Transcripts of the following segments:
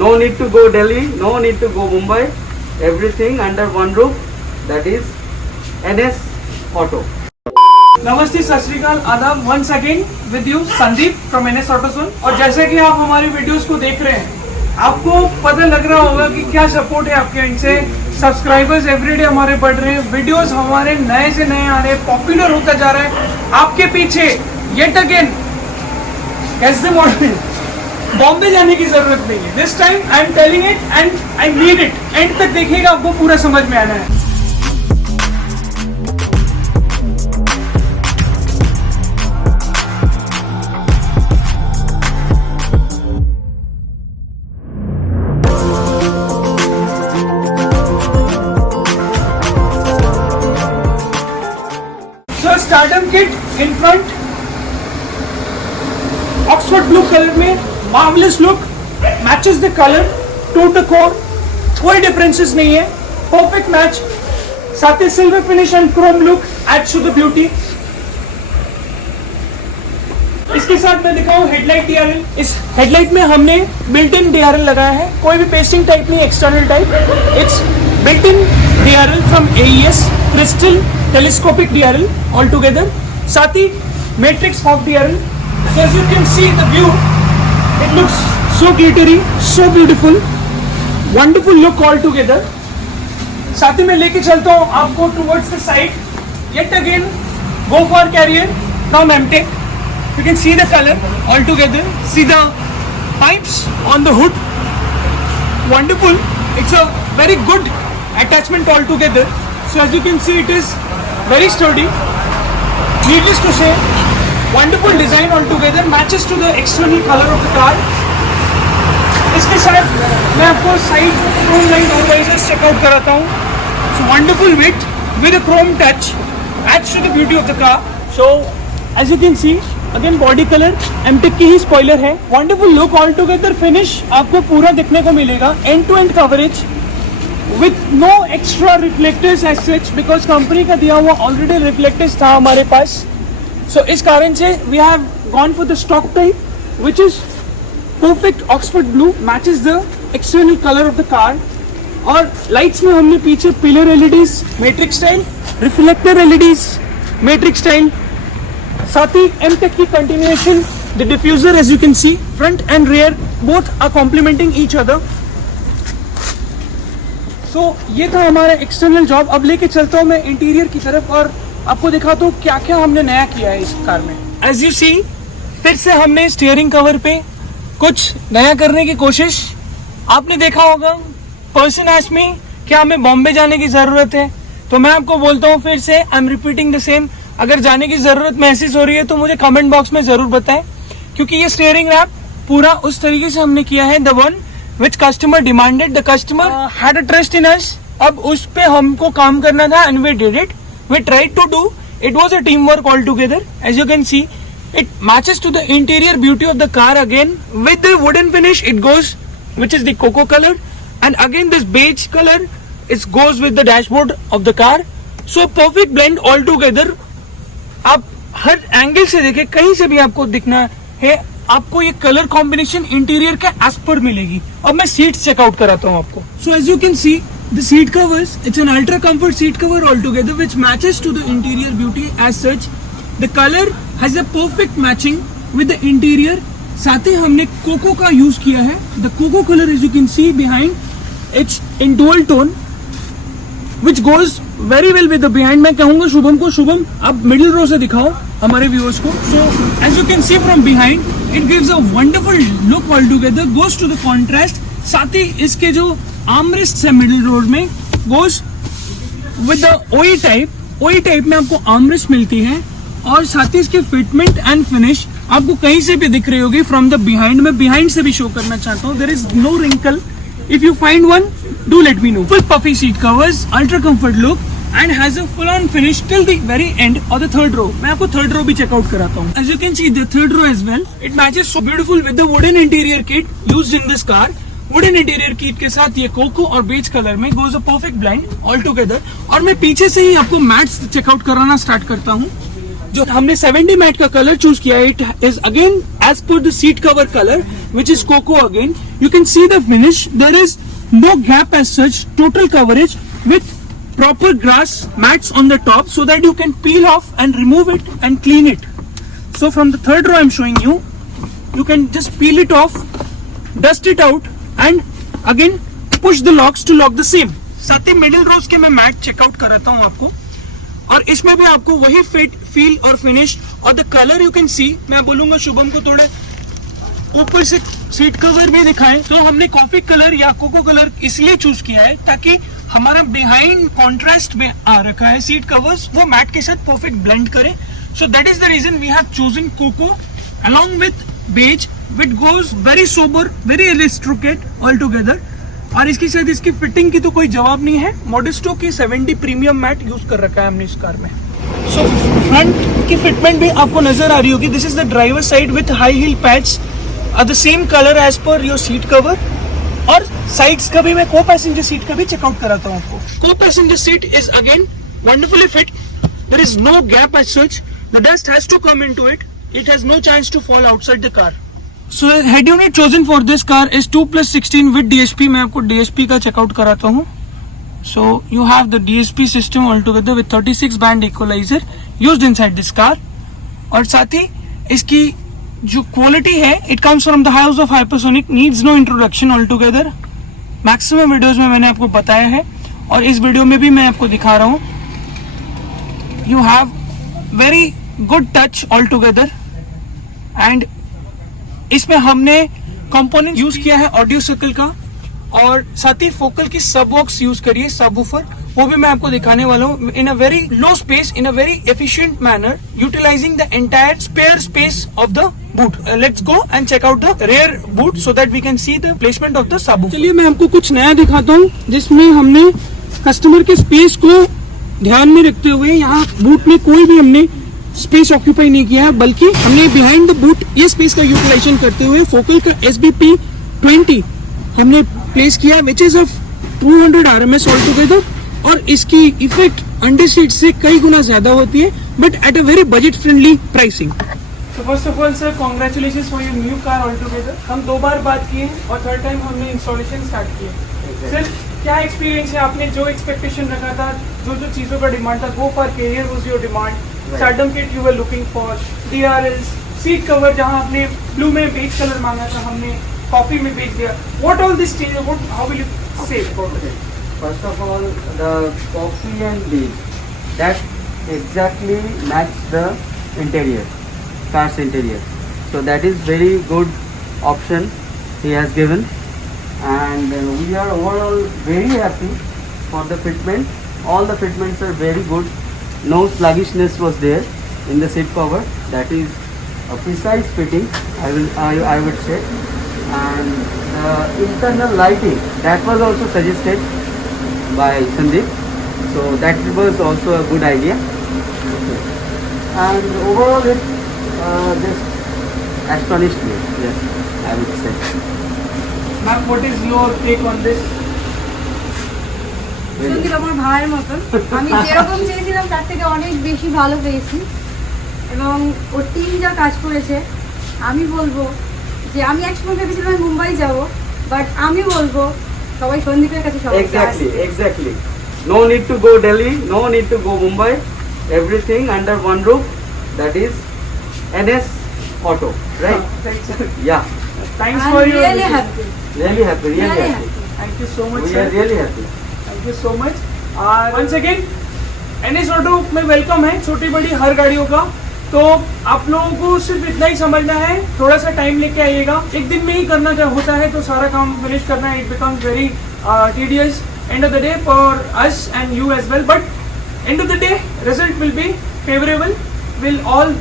No need to go Delhi, no need to go Mumbai. Everything under one roof. That is NS Auto. नमस्ते, सत श्री अकाल, आदाब। Once again with you Sandeep from NS Auto Zone. और जैसे कि आप हमारी videos को देख रहे हैं, आपको पता लग रहा होगा कि क्या सपोर्ट है आपके एंड से। सब्सक्राइबर्स एवरीडे हमारे बढ़ रहे हैं, वीडियोस हमारे नए से नए आ रहे हैं, पॉपुलर होता जा रहा है। आपके पीछे येट अगेन कैसे मॉडल बॉम्बे जाने की जरूरत नहीं है। This time I am telling it and I mean it. End तक देखिएगा, आपको पूरा समझ में आना है। स्टार्टम kit in front, Oxford blue colour में, marvellous look, matches the colour to the core, कोई डिफरेंसेस नहीं है, परफेक्ट मैच। साथ ही silver finish and chrome look adds to the beauty. इसके साथ मैं दिखाऊं हेडलाइट DRL। इस हेडलाइट में हमने बिल्ट इन DRL लगाया है, कोई भी पेस्टिंग टाइप नहीं, external type. It's built in DRL from AES, crystal telescopic DRL altogether. साथ ही matrix fog DRL. So as you can see the view, it looks so glittery, so beautiful, wonderful look altogether. साथ ही मैं लेके चलता हूँ आपको towards the side. Yet again, go for carrier from MTech. You can see the color altogether. See the pipes on the hood. Wonderful. It's a very good attachment altogether. So as you can see, it is very sturdy. Needless to say, wonderful design altogether, matches to the external color of the car. इसके साथ मैं आपको side chrome line organisers checkout कराता हूँ। So wonderful width with a chrome touch adds to the beauty of the car. So as you can see, again body color MTech की ही spoiler है। Wonderful look altogether, finish आपको पूरा दिखने को मिलेगा, end to end coverage with no extra reflectors as such, because company का दिया हुआ ऑलरेडी रिफ्लेक्टर्स था हमारे पास। So इस कारण से we have gone for the stock type which is perfect Oxford blue, matches the external color of the car। और lights में हमने पीछे pillar LEDs matrix style, reflector LEDs matrix style. साथ ही MTech की continuation, the diffuser as you can see, front and rear both are complementing each other। So, ये था हमारा external job. अब लेके चलता हूँ मैं इंटीरियर की तरफ और आपको दिखाता हूँ क्या क्या हमने नया किया है इस कार में। एज यू सी, फिर से हमने स्टीयरिंग कवर पे कुछ नया करने की कोशिश। आपने देखा होगा, पर्सन आस्क्ड मी क्या हमें बॉम्बे जाने की जरूरत है, तो मैं आपको बोलता हूँ फिर से, I am repeating the same. अगर जाने की जरूरत महसूस हो रही है तो मुझे कमेंट बॉक्स में जरूर बताएं, क्योंकि ये स्टीयरिंग रैप पूरा उस तरीके से हमने किया है, the one which customer demanded, the customer had a trust in us। अब उस पे हमको काम करना था and we did it, we tried to do, it was a teamwork all together। As you can see, it matches to the interior beauty of the car again with the wooden finish it goes, which is the cocoa color, and again this beige color it goes with the dashboard of the car। So perfect blend all together। आप हर angle से देखें, कहीं से भी आपको दिखना है, आपको ये कलर कॉम्बिनेशन इंटीरियर के एज पर मिलेगी। अब मैं सीट चेकआउट कराता हूँ आपको। So as you can see the seat covers, it's an ultra comfort seat cover all together which matches to the interior beauty as such. The colour has a perfect matching with the interior. साथ ही हमने coco का use किया है। The coco colour as you can see behind, it's in dual tone which goes very well with the behind। मैं कहूंगा शुभम को, शुभम आप मिडिल रो से दिखाओ हमारे व्यूअर्स को। So as you can see from behind, it gives a wonderful look altogether, goes to the contrast। साथ ही इसके जो armrests है मिडिल रोड में, goes with the OE type। OE type में आपको armrest मिलती है और साथ ही इसके फिटमेंट एंड फिनिश आपको कहीं से भी दिख रही होगी फ्रॉम द बिहाइंड। मैं बिहाइंड से भी शो करना चाहता हूँ, there is no wrinkle। If you find one, do let me know। Full puffy seat covers, ultra comfort look and has a full on finish till the very end of the third row। मैं आपको third row भी checkout कराता हूँ। As you can see the third row as well, it matches so beautiful with the wooden interior kit used in this car। Wooden interior kit के साथ ये cocoa और beige colour में goes a perfect blend all together। और मैं पीछे से ही आपको मैट्स चेकआउट कराना स्टार्ट करता हूँ। जो हमने 70 मैट का कलर चूज किया है, it is again as per the seat cover colour which is coco again. You can see the finish, there is no gap as such, total coverage with proper grass mats on the top so that you can peel off and remove it and clean it. So from the third row I'm showing you, you can just peel it off, dust it out and again push the locks to lock the same. साथ ही middle रोज के मैं mat checkout कराता हूँ आपको, और इसमें भी आपको वही फिट, फील और फिनिश और द कलर यू कैन सी. मैं बोलूंगा शुभम को थोड़े ऊपर से सीट कवर भी दिखाएं. तो हमने कॉफी कलर या कोको कलर इसलिए चूज किया है ताकि हमारा बिहाइंड कॉन्ट्रास्ट में आ रखा है सीट कवर्स, वो मैट के साथ परफेक्ट ब्लेंड करे. So that is the reason we have chosen coco along with beige which goes very sober, very illustrated all together. और इसके साथ इसकी फिटिंग की तो कोई जवाब नहीं है. मॉडेस्टो की 70 प्रीमियम मैट यूज कर रखा है हमने इस कार में. सो फ्रंट की फिटमेंट भी आपको नजर आ रही होगी. This is the driver side with high heel pads the same colour as per your seat cover. और साइड्स का भी मैं को पैसेंजर सीट का भी चेकआउट कराता हूँ आपको. Co-passenger seat is again wonderfully fit. There is no gap as such. The dust has to come into it. It has no chance to fall outside the car. So the head unit chosen for this car is 2+16 with DSP. मैं आपको DSP का checkout कराता हूँ. So you have the DSP system altogether with 36 band equalizer used inside this car. और साथ ही इसकी जो quality है, it comes from the house of Hypersonic, needs no introduction altogether. Maximum videos में मैंने आपको बताया है और इस वीडियो में भी मैं आपको दिखा रहा हूँ. You have very good touch altogether. And इसमें हमने कंपोनेंट यूज किया है ऑडियो सर्कल का, और साथ ही फोकल की सब बॉक्स यूज करिए, सब वूफर, वो भी मैं आपको दिखाने वाला हूँ in a very low space, in a very efficient manner, utilising the entire spare space of the boot. Let's go and check out the rear boot so that we can see the placement of the subwoofer. चलिए मैं आपको कुछ नया दिखाता हूँ जिसमें हमने customer के स्पेस को ध्यान में रखते हुए यहाँ बूट में कोई भी हमने स्पेस ऑक्यूपाई नहीं किया है, बल्कि हमने बिहाइंड द बूट ये स्पेस का यूटिलाइजेशन करते हुए फोकल का SBP 20 हमने प्लेस किया है, which is of 200 RMS all together. और इसकी इफेक्ट अंडर सीट से कई गुना ज्यादा होती है, but at a very budget friendly pricing. So first of all sir, congratulations for your new car altogether. हम 2 बार बात किए और थर्ड टाइम हमने इंस्टॉलेशन स्टार्ट किए. सर क्या एक्सपीरियंस है? आपने जो एक्सपेक्टेशन रखा था, जो जो चीज़ों का डिमांड था, go for carrier was your demand, starter kit you were looking for, DRLs, seat cover जहां आपने ब्लू में बेज कलर मांगा था हमने कॉफी में बेच दिया. What all this change, what how will you say about it? First of all, the coffee and beige, that exactly match the interior, car's interior. So that is very good option he has given, and we are overall very happy for the fitment. All the fitments are very good. No sluggishness was there in the seat cover. That is a precise fitting, I would say. And the internal lighting, that was also suggested by Sandeep, so that was also a good idea. And overall it just astonished me, yes, I would say. Ma'am, what is your take on this? Sandeep আমার ভাইয়ের মতন, আমি যেরকম চেয়েছিলাম তার থেকে অনেক বেশি ভালো পেয়েছি, এবং ওর টিম যা কাজ করেছে আমি বলবো যে আমি একসময় ভেবেছিলাম আমি মুম্বাই যাব, বাট আমি বলবো সবাই সন্দীপের কাছে সবাই Exactly. No need to go Delhi, no need to go Mumbai. Everything under one roof. That is NS Auto, right? Thanks, sir. Yeah. Thanks I'm for your really happy. Really happy. Thank you so much, We sir. are really happy. Thank you so much. Once again, NS Auto में welcome है छोटी बड़ी हर गाड़ियों का. तो आप लोगों को सिर्फ इतना ही समझना है, थोड़ा सा टाइम लेके आइएगा. एक दिन में ही करना होता है तो सारा काम फिनिश करना है. It becomes very tedious end of the day for us and you as well, but end of the day result will be favorable. We'll all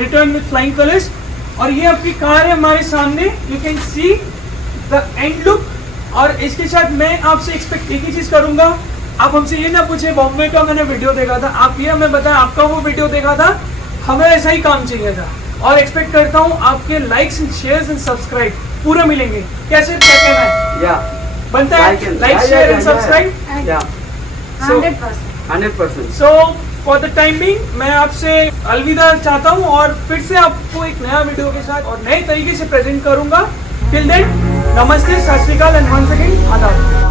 return with flying colors. और ये आपकी कार है हमारे सामने, you can see the end look. और इसके साथ मैं आपसे एक्सपेक्ट एक ही चीज करूंगा, आप हमसे ये ना पूछे बॉम्बे का मैंने वीडियो देखा था, आप ये हमें बताएं आपका वो वीडियो देखा था, हमें ऐसा ही काम चाहिए था. और एक्सपेक्ट करता हूँ आपके likes and shares and subscribe पूरा मिलेंगे. कैसे क्या कहना है? Yeah. बनता है like share and subscribe. Yeah. 100%. 100%. So for the time being मैं आपसे अलविदा चाहता हूँ और फिर से आपको एक नया वीडियो के साथ और नए तरीके से प्रेजेंट करूंगा। टिल देन नमस्ते, सत श्री अकाल एंड वंस अगेन आदाब।